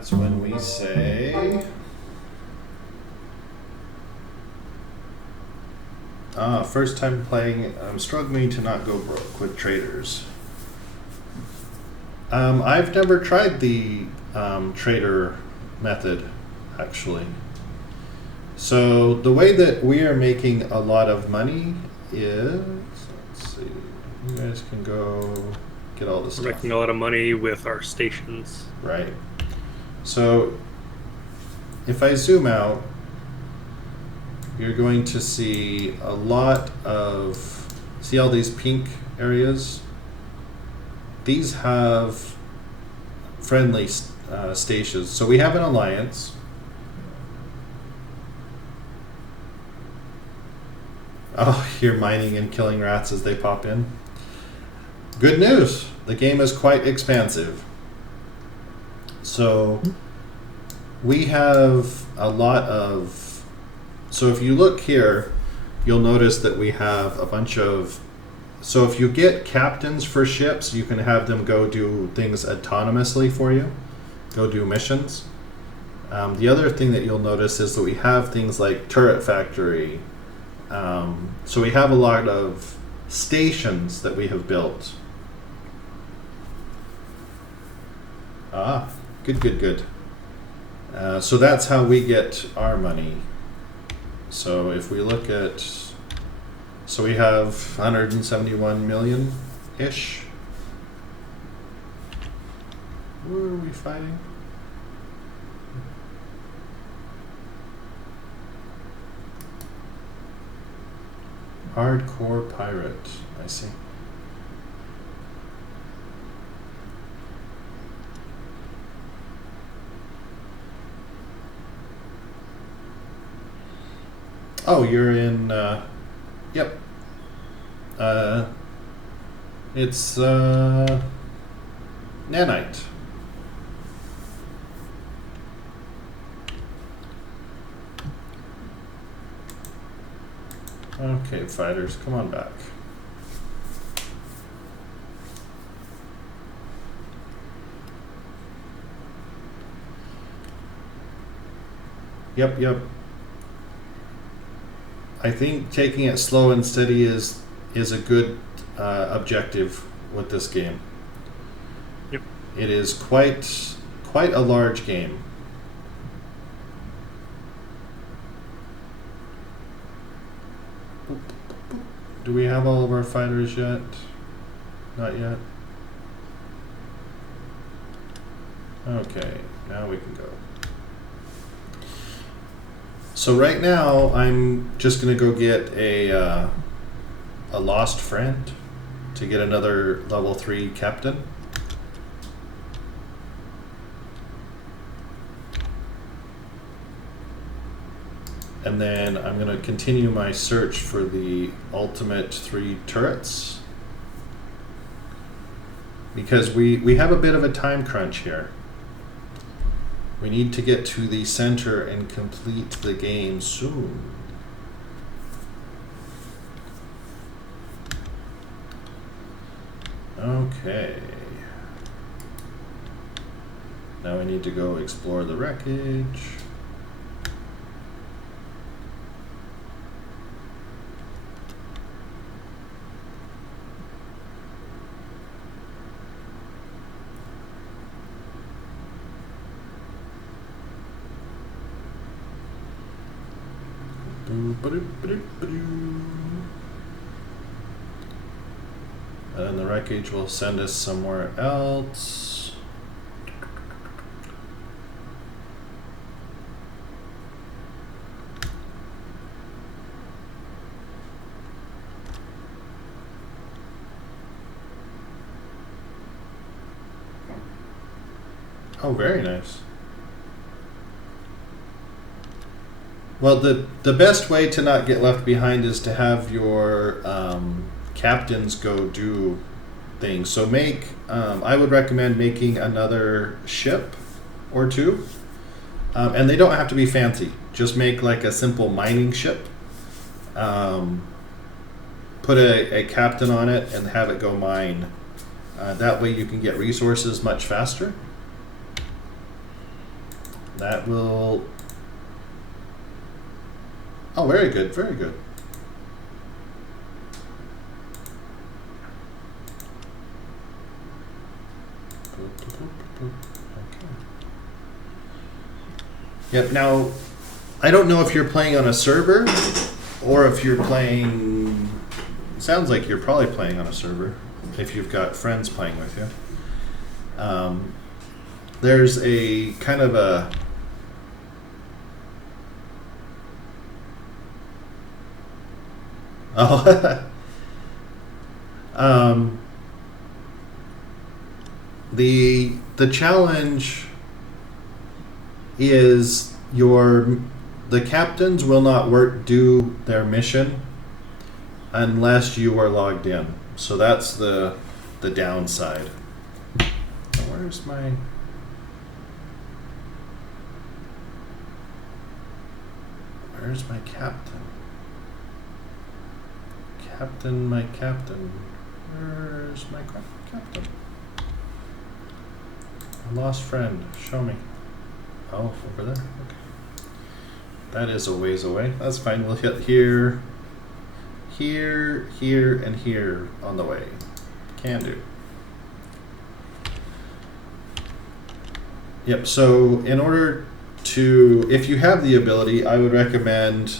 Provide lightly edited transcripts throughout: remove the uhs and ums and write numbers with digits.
that's when we say... first time playing, I'm struggling to not go broke with traders. I've never tried the trader method, actually. So the way that we are making a lot of money is, let's see, you guys can go get all this stuff. We're making a lot of money with our stations. Right. So if I zoom out, you're going to see a lot of, see all these pink areas? These have friendly stations. So we have an alliance. Oh, you're mining and killing rats as they pop in. Good news, the game is quite expansive. So we have a lot of, so if you look here, you'll notice that we have a bunch of, so if you get captains for ships, you can have them go do things autonomously for you, go do missions. The other thing that you'll notice is that we have things like turret factory. So we have a lot of stations that we have built. Good. So that's how we get our money. So if we look at, so we have 171 million-ish. Where are we fighting? Hardcore pirate, I see. Oh, you're in, yep. It's, nanite. Okay, fighters, come on back. Yep. I think taking it slow and steady is a good objective with this game. Yep. It is quite a large game. Do we have all of our fighters yet? Not yet. Okay, now we can go. So right now, I'm just gonna go get a lost friend to get another level 3 captain. And then I'm gonna continue my search for the ultimate 3 turrets. Because we have a bit of a time crunch here. We need to get to the center and complete the game soon. Okay. Now we need to go explore the wreckage. And the wreckage will send us somewhere else. Oh, very nice. Well, the best way to not get left behind is to have your captains go do things. So I would recommend making another ship or two. And they don't have to be fancy. Just make like a simple mining ship. Put a captain on it and have it go mine. That way you can get resources much faster. That will... Oh, very good, very good. Okay. Yep, now, I don't know if you're playing on a server or if you're playing... Sounds like you're probably playing on a server if you've got friends playing with you. There's a kind of a... Oh, the challenge is the captains will not do their mission unless you are logged in. So that's the downside. Where's my... Where's my captain? Captain, my captain. Where's my captain? A lost friend. Show me. Oh, over there. Okay. That is a ways away. That's fine. We'll hit here, here, here, and here on the way. Can do. Yep, so in order to, if you have the ability, I would recommend,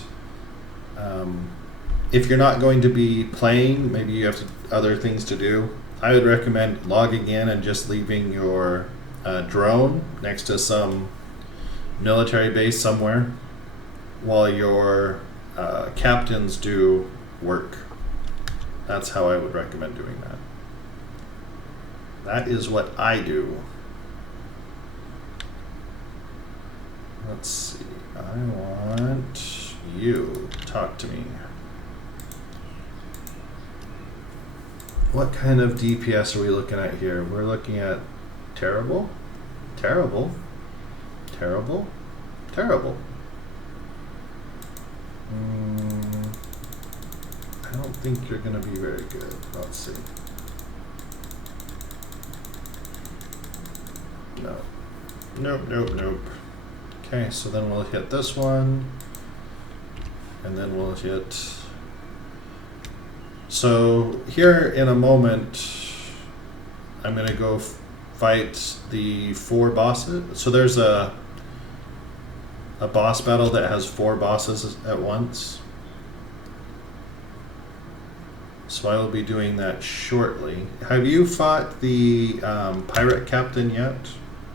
if you're not going to be playing, maybe you have other things to do, I would recommend logging in and just leaving your drone next to some military base somewhere while your captains do work. That's how I would recommend doing that. That is what I do. Let's see. I want you to talk to me. What kind of DPS are we looking at here? We're looking at terrible, terrible, terrible, terrible. I don't think you're going to be very good. Let's see. No. Nope, nope, nope. Okay, so then we'll hit this one. And then we'll hit... So here in a moment, I'm going to go fight the 4 bosses. So there's a boss battle that has 4 bosses at once. So I will be doing that shortly. Have you fought the pirate captain yet?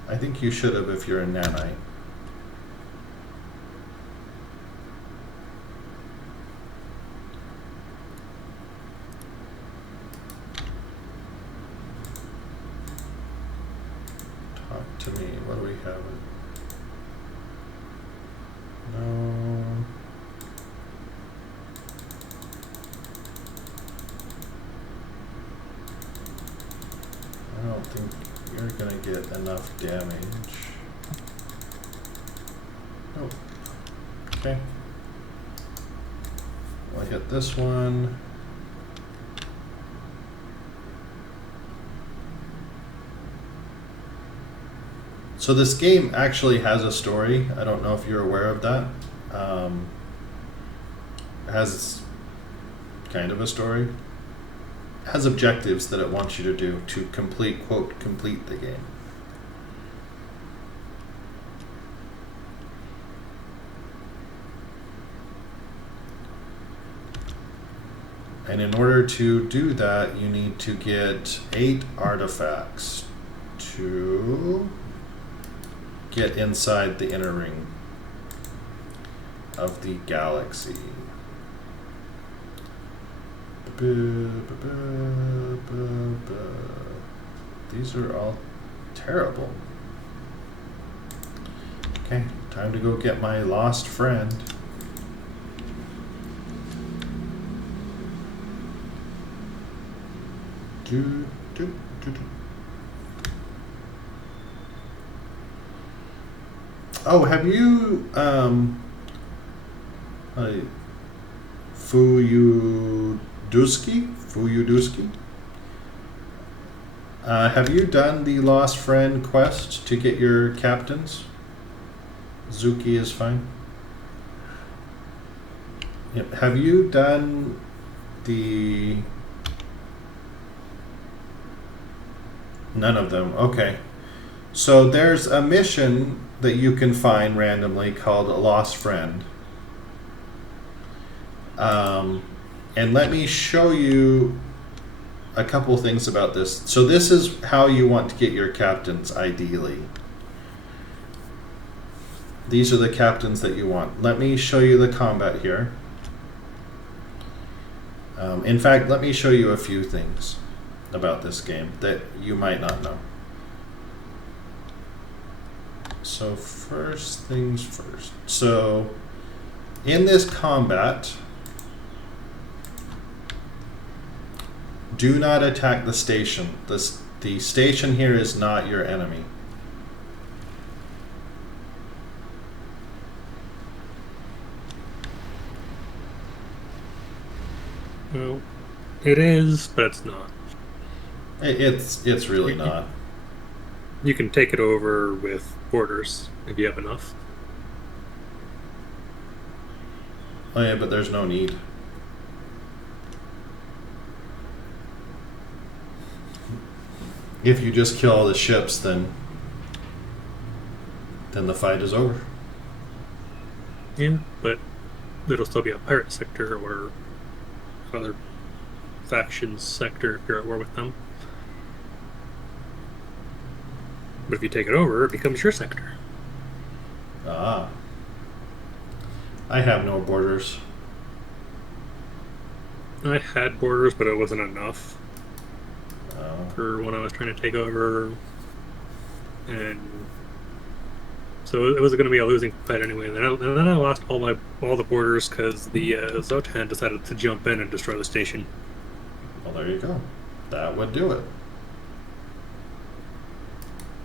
I think you should have if you're a nanite. Talk to me. What do we have? No. I don't think you're gonna get enough damage. Oh. Okay. I'll hit this one. So this game actually has a story. I don't know if you're aware of that. It has kind of a story. It has objectives that it wants you to do to complete, quote, complete the game. And in order to do that, you need to get 8 artifacts to get inside the inner ring of the galaxy. These are all terrible. Okay, time to go get my lost friend. Oh, have you Fuyuduski? Have you done the Lost Friend quest to get your captains? Zuki is fine. Yep. Have you done the... None of them. Okay. So there's a mission that you can find randomly called a lost friend. And let me show you a couple things about this. So this is how you want to get your captains, ideally. These are the captains that you want. Let me show you the combat here. In fact, let me show you a few things about this game that you might not know. So first things first. So in this combat, do not attack the station. The station here is not your enemy. Well, it is, but it's not. It's really not. You can take it over with borders if you have enough. Oh yeah, but there's no need. If you just kill all the ships, then the fight is over. Yeah, but it'll still be a pirate sector or other factions sector if you're at war with them. But if you take it over, it becomes your sector. Ah. I have no borders. I had borders, but it wasn't enough Oh. for when I was trying to take over. And so it was going to be a losing fight anyway. And then I lost all the borders because the Zotan decided to jump in and destroy the station. Well, there you go. That would do it.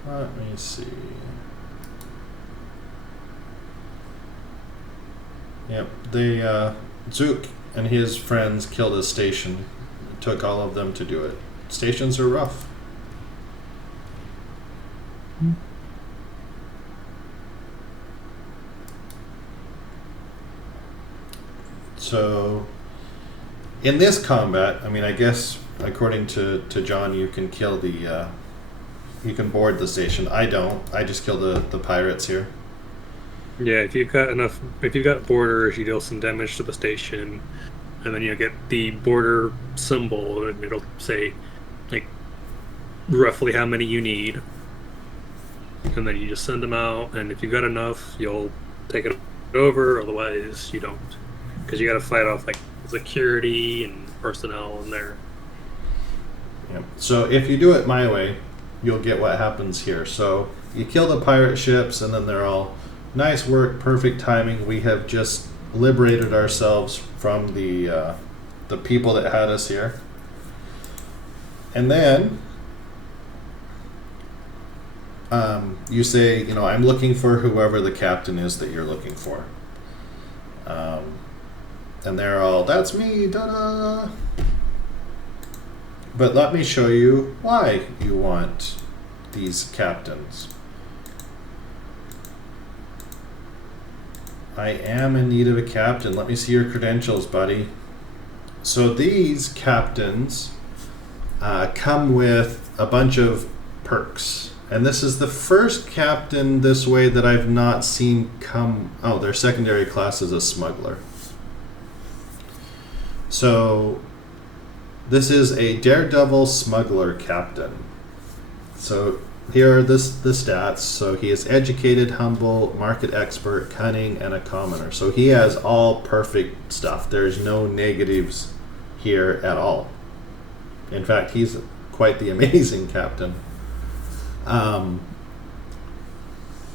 Let me see. Yep, Zook and his friends killed a station. It took all of them to do it. Stations are rough. So, in this combat, I mean, I guess according to John, you can kill the, you can board the station. I don't. I just kill the pirates here. Yeah, if you've got borders, you deal some damage to the station, and then you get the border symbol, and it'll say, like, roughly how many you need, and then you just send them out, and if you've got enough, you'll take it over, otherwise you don't. Because you got to fight off, like, security and personnel in there. Yep. So if you do it my way, you'll get what happens here. So you kill the pirate ships, and then they're all... Nice work, perfect timing. We have just liberated ourselves from the people that had us here. And then you say, you know, I'm looking for whoever the captain is that you're looking for. And they're all, that's me, da-da. But let me show you why you want these captains. I am in need of a captain. Let me see your credentials, buddy. So these captains come with a bunch of perks. And this is the first captain this way that I've not seen come... Oh, their secondary class is a smuggler. So this is a daredevil smuggler captain. So here are the stats. So he is educated, humble, market expert, cunning, and a commoner. So he has all perfect stuff. There's no negatives here at all. In fact, he's quite the amazing captain.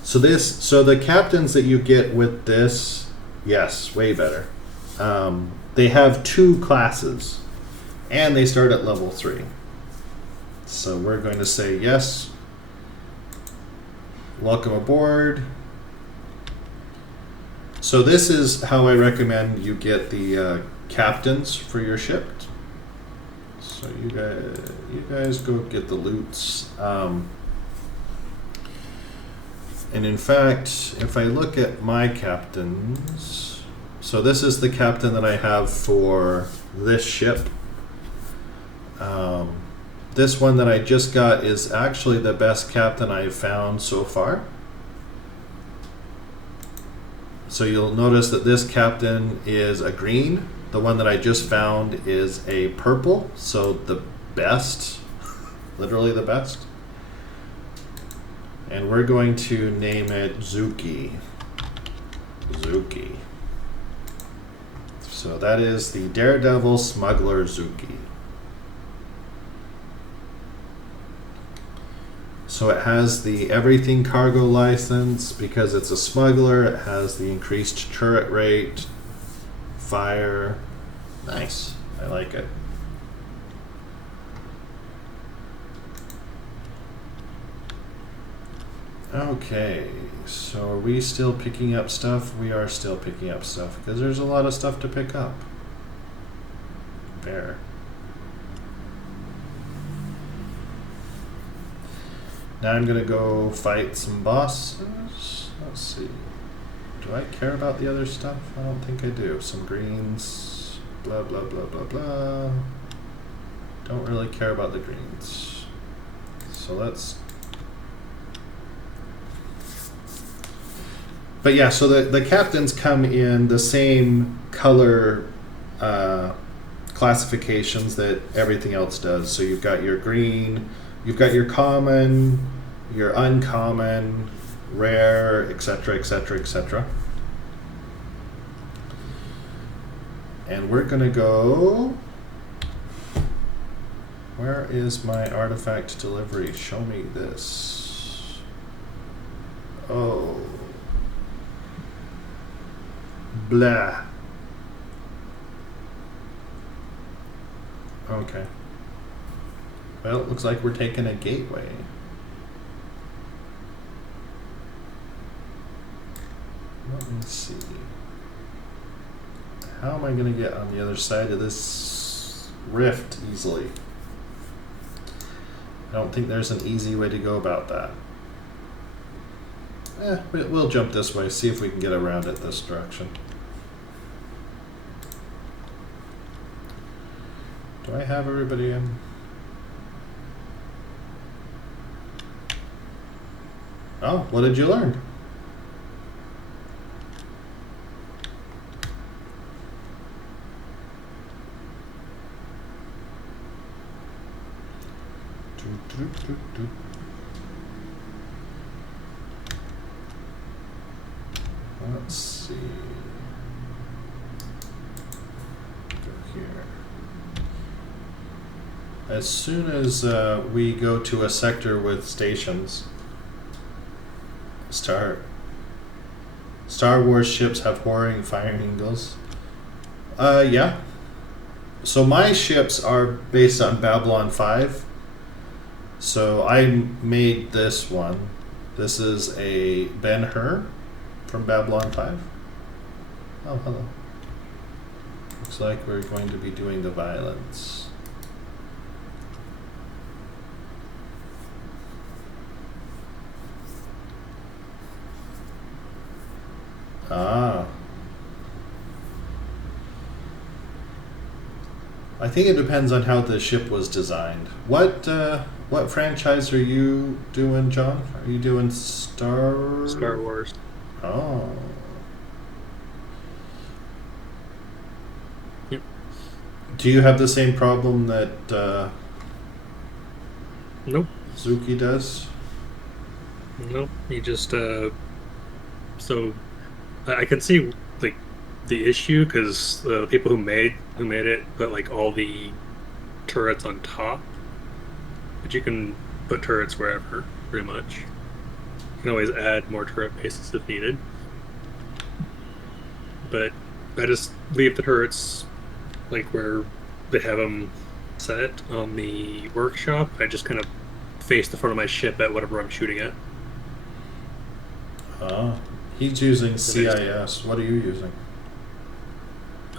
So the captains that you get with this, yes, way better. They have 2 classes, and they start at level 3. So we're going to say yes. Welcome aboard. So this is how I recommend you get the captains for your ship. So you guys go get the loots. And in fact, if I look at my captains, so this is the captain that I have for this ship. This one that I just got is actually the best captain I've found so far. So you'll notice that this captain is a green. The one that I just found is a purple. So the best, literally the best. And we're going to name it Zuki. Zuki. So that is the Daredevil Smuggler Zuki. So it has the everything cargo license because it's a smuggler. It has the increased turret rate, fire. Nice. I like it. Okay, so are we still picking up stuff? We are still picking up stuff because there's a lot of stuff to pick up. There. Now I'm gonna go fight some bosses. Let's see. Do I care about the other stuff? I don't think I do. Some greens. Blah, blah, blah, blah, blah. Don't really care about the greens. So let's... But yeah, so the captains come in the same color classifications that everything else does. So you've got your green, you've got your common, your uncommon, rare, etc., etc., etc. And we're gonna go... Where is my artifact delivery? Show me this. Oh. Blah. Okay. Well, it looks like we're taking a gateway. Let me see. How am I going to get on the other side of this rift easily? I don't think there's an easy way to go about that. We'll jump this way, see if we can get around it this direction. Do I have everybody in? Oh, what did you learn? Let's see. Go here. As soon as we go to a sector with stations, Star Wars ships have whoring fire angles. Yeah. So my ships are based on Babylon 5. So I made this one. This is a Ben-Hur from Babylon 5. Oh, hello. Looks like we're going to be doing the violence. Ah. I think it depends on how the ship was designed. What franchise are you doing, John? Are you doing Star Wars. Oh. Yep. Do you have the same problem that Nope. Zuki does? Nope. You just so I can see like the issue because the people who made it put like all the turrets on top, but you can put turrets wherever pretty much. You can always add more turret bases if needed, but I just leave the turrets like where they have them set on the workshop. I just kind of face the front of my ship at whatever I'm shooting at. He's using CIS. What are you using?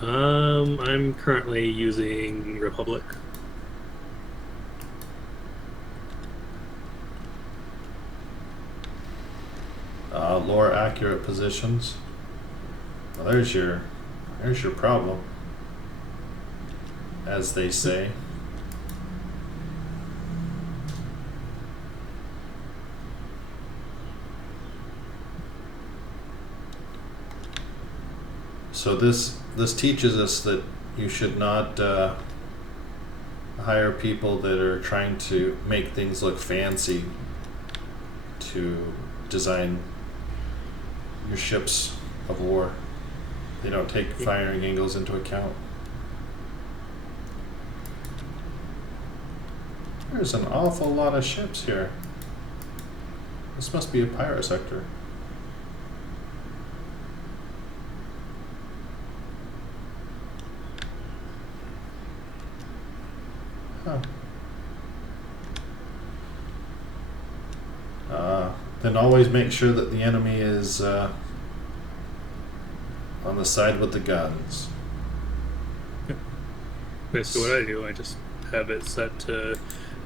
I'm currently using Republic. Lore accurate positions. Well, there's your problem, as they say. So this teaches us that you should not hire people that are trying to make things look fancy to design your ships of war. They don't take firing angles into account. There's an awful lot of ships here. This must be a pirate sector. Huh. Then always make sure that the enemy is on the side with the guns. Basically what I do, I just have it set to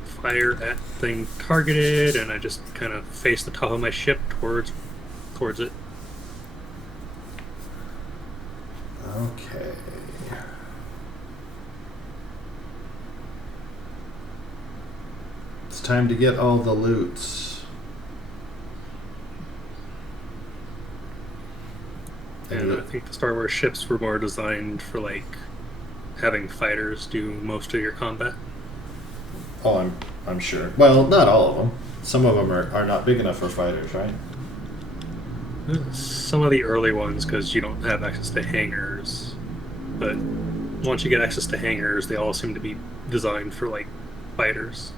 fire at thing targeted, and I just kind of face the top of my ship towards it. Okay. It's time to get all the loots. And I think the Star Wars ships were more designed for like having fighters do most of your combat. Oh, I'm sure. Well, not all of them. Some of them are not big enough for fighters, right? Some of the early ones, because you don't have access to hangars. But once you get access to hangars, they all seem to be designed for like fighters.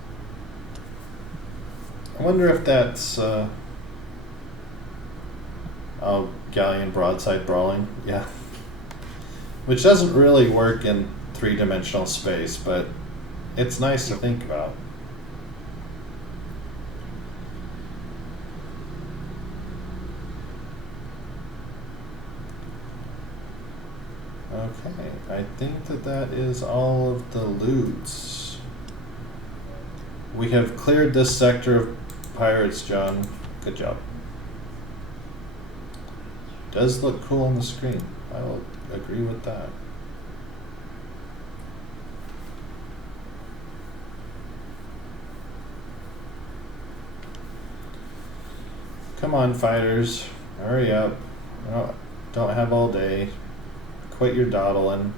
I wonder if that's galleon broadside brawling. Yeah. Which doesn't really work in three-dimensional space, but it's nice to think about. Okay, I think that is all of the loots. We have cleared this sector of pirates, John. Good job. Does look cool on the screen. I will agree with that. Come on, fighters. Hurry up. Don't have all day. Quit your dawdling.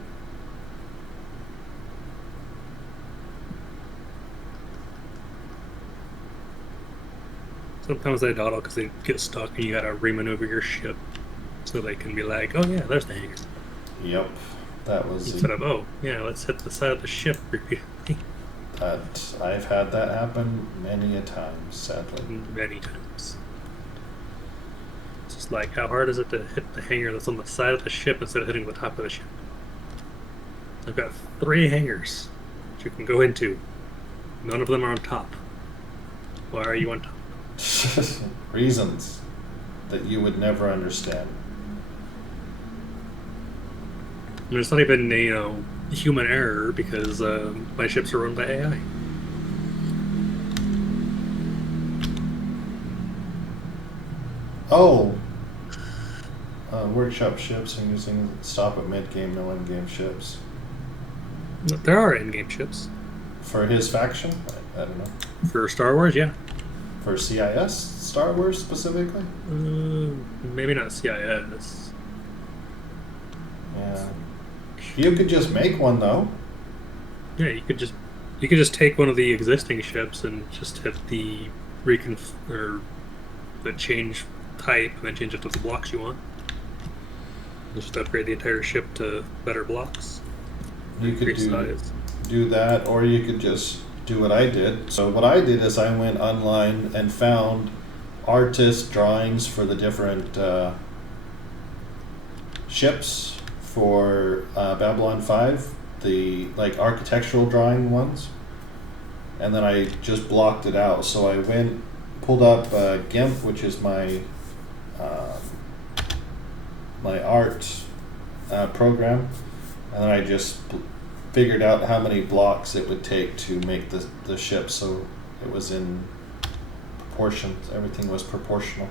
Sometimes they dawdle because they get stuck and you gotta remaneuver your ship so they can be like, oh yeah, there's the hangar. Yep. That was... Instead of, oh yeah, let's hit the side of the ship repeatedly. I've had that happen many a time, sadly. Many times. It's just like, how hard is it to hit the hangar that's on the side of the ship instead of hitting the top of the ship? I've got 3 hangars that you can go into. None of them are on top. Why are you on top? Reasons that you would never understand. I mean, it's not even, human error because my ships are run by AI. Oh! Workshop ships and using stop at mid-game, no end-game ships. There are in-game ships. For his faction? I don't know. For Star Wars, yeah. For CIS Star Wars specifically? Maybe not CIS. Yeah. You could just make one though. Yeah, you could just take one of the existing ships and just hit the or the change type and then change it to the blocks you want. Just upgrade the entire ship to better blocks. You could do that, or you could just do what I did. So what I did is I went online and found artist drawings for the different ships for Babylon 5, the like architectural drawing ones, and then I just blocked it out. So I pulled up GIMP, which is my my art program, and then I just figured out how many blocks it would take to make the ship, so it was in proportion. Everything was proportional.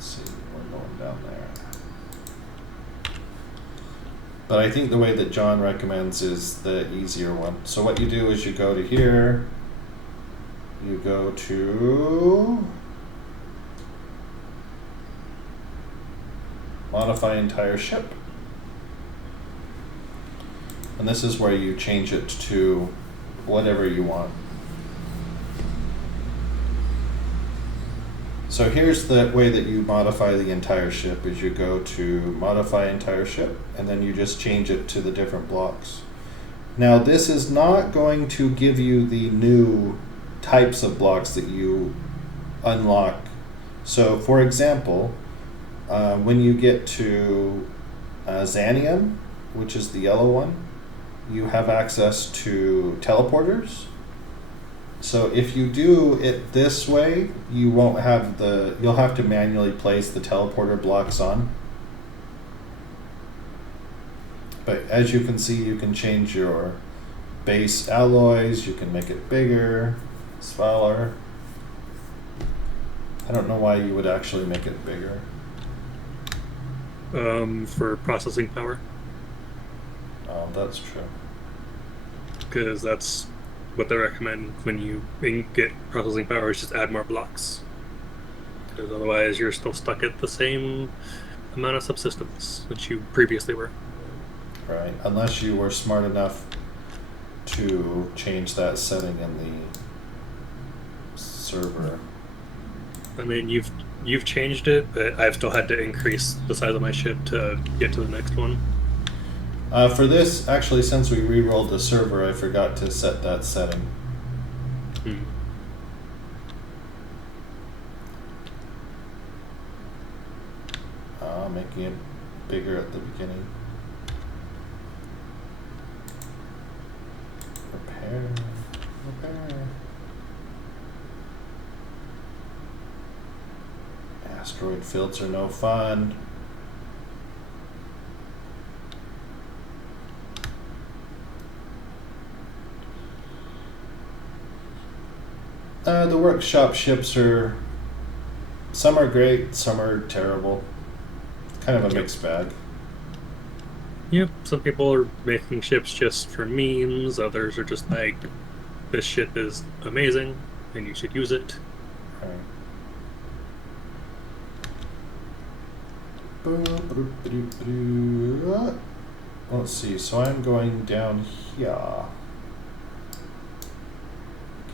Let's see, we're going down there. But I think the way that John recommends is the easier one. So what you do is you go to here, you go to modify entire ship. And this is where you change it to whatever you want. So here's the way that you modify the entire ship is you go to modify entire ship and then you just change it to the different blocks. Now this is not going to give you the new types of blocks that you unlock. So for example, when you get to Xanium, which is the yellow one, you have access to teleporters. So if you do it this way, you won't have you'll have to manually place the teleporter blocks on. But as you can see, you can change your base alloys, you can make it bigger, smaller. I don't know why you would actually make it bigger. For processing power. Oh, that's true. Because that's what they recommend when you get processing power, is just add more blocks. Because otherwise you're still stuck at the same amount of subsystems that you previously were. Right, unless you were smart enough to change that setting in the server. I mean, you've changed it, but I've still had to increase the size of my ship to get to the next one. For this, actually, since we re-rolled the server, I forgot to set that setting. Making it bigger at the beginning. Repair. Asteroid fields are no fun. The workshop ships are, some are great, some are terrible. Kind of a mixed bag. Yep, some people are making ships just for memes, others are just like, this ship is amazing and you should use it. Right. Let's see, so I'm going down here.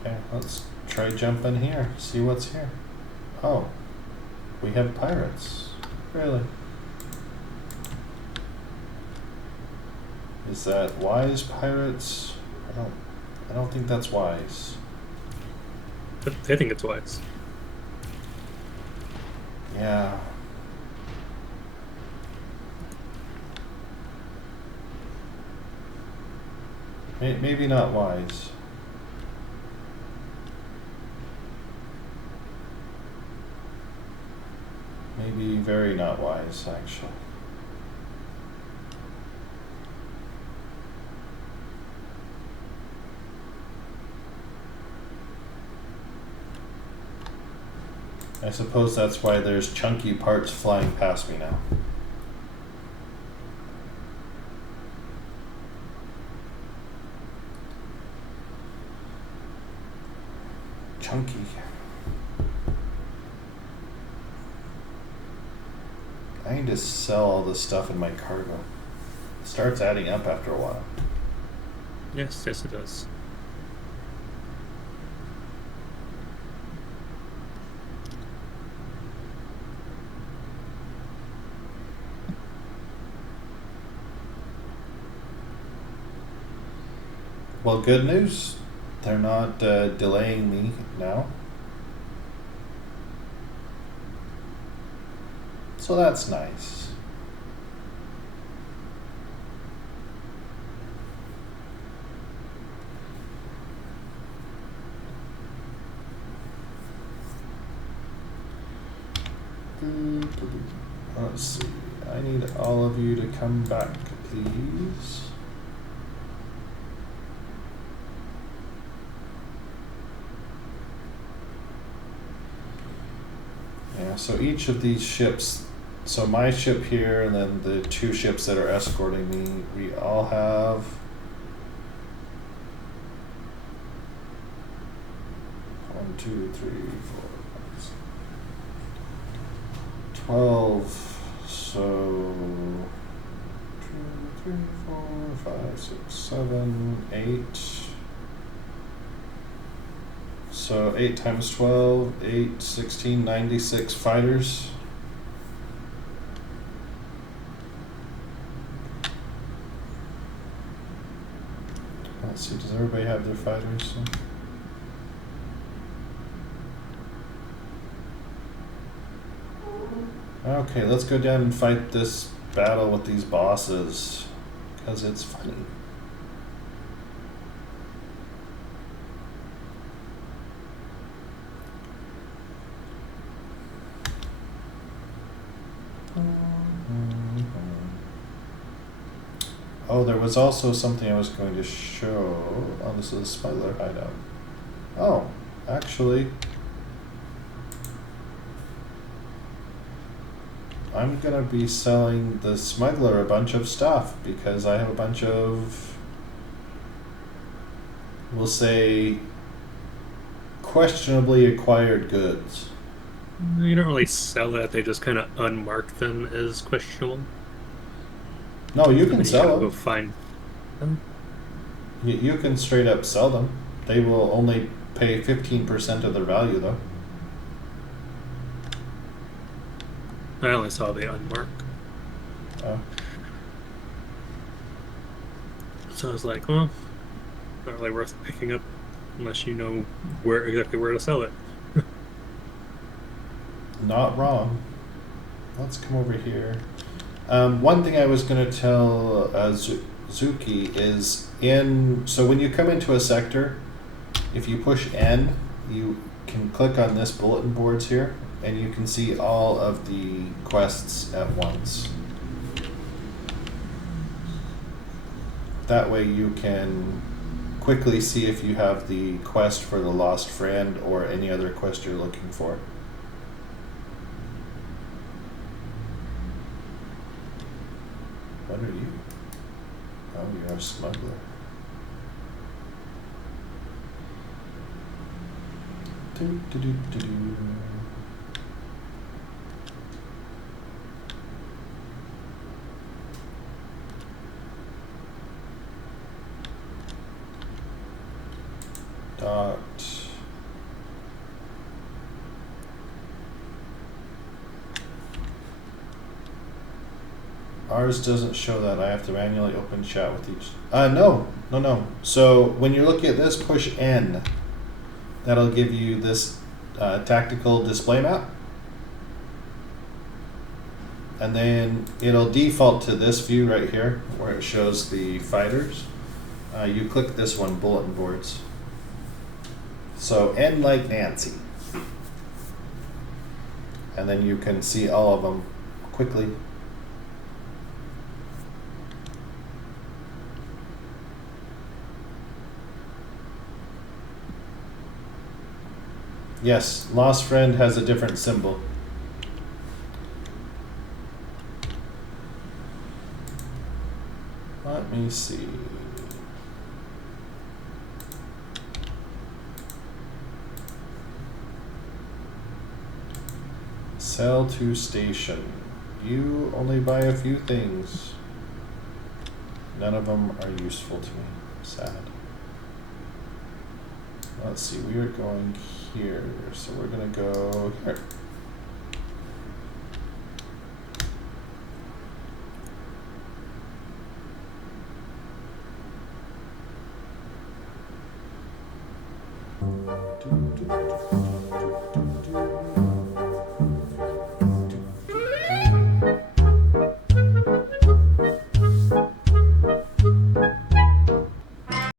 Okay, let's try jumping here, see what's here. Oh, we have pirates. Really? Is that wise, pirates? I don't think that's wise. I think it's wise. Yeah. Maybe not wise. Maybe very not wise, actually. I suppose that's why there's chunky parts flying past me now. Chunky. I need to sell all this stuff in my cargo. It starts adding up after a while. Yes, it does. Well, good news. They're not delaying me now. So that's nice. Let's see. I need all of you to come back, please. Yeah, So each of these ships, so my ship here and then the 2 ships that are escorting me, we all have 1, 2, 3, 4, 12. So 2, 3, 4, 5, 6, 7, 8. So 8 times 12, 8, 16, 96 fighters. Let's see, does everybody have their fighters? Okay, let's go down and fight this battle with these bosses, because it's funny. Oh, there was also something I was going to show. Oh, this is a smuggler hideout. Oh, actually, I'm gonna be selling the smuggler a bunch of stuff because I have a bunch of, we'll say, questionably acquired goods. You don't really sell that; they just kind of unmark them as questionable. No, you And can then sell gotta them. go find them. You can straight up sell them. They will only pay 15% of their value, though. I only saw the unmark, Oh. so I was like, well, not really worth picking up unless you know exactly where to sell it. Not wrong. Let's come over here. One thing I was going to tell Zuki is so when you come into a sector, if you push N, you can click on this bulletin boards here, and you can see all of the quests at once. That way you can quickly see if you have the quest for the lost friend or any other quest you're looking for. What are you? Oh, you're a smuggler. Do. Docked. Ours doesn't show that. I have to manually open chat with each. No. So when you're looking at this, push N. That'll give you this tactical display map. And then it'll default to this view right here where it shows the fighters. You click this one, bulletin boards. So N like Nancy. And then you can see all of them quickly. Yes, Lost Friend has a different symbol. Let me see. Sell to station. You only buy a few things. None of them are useful to me. Sad. Let's see, we are going here, so we're gonna go here.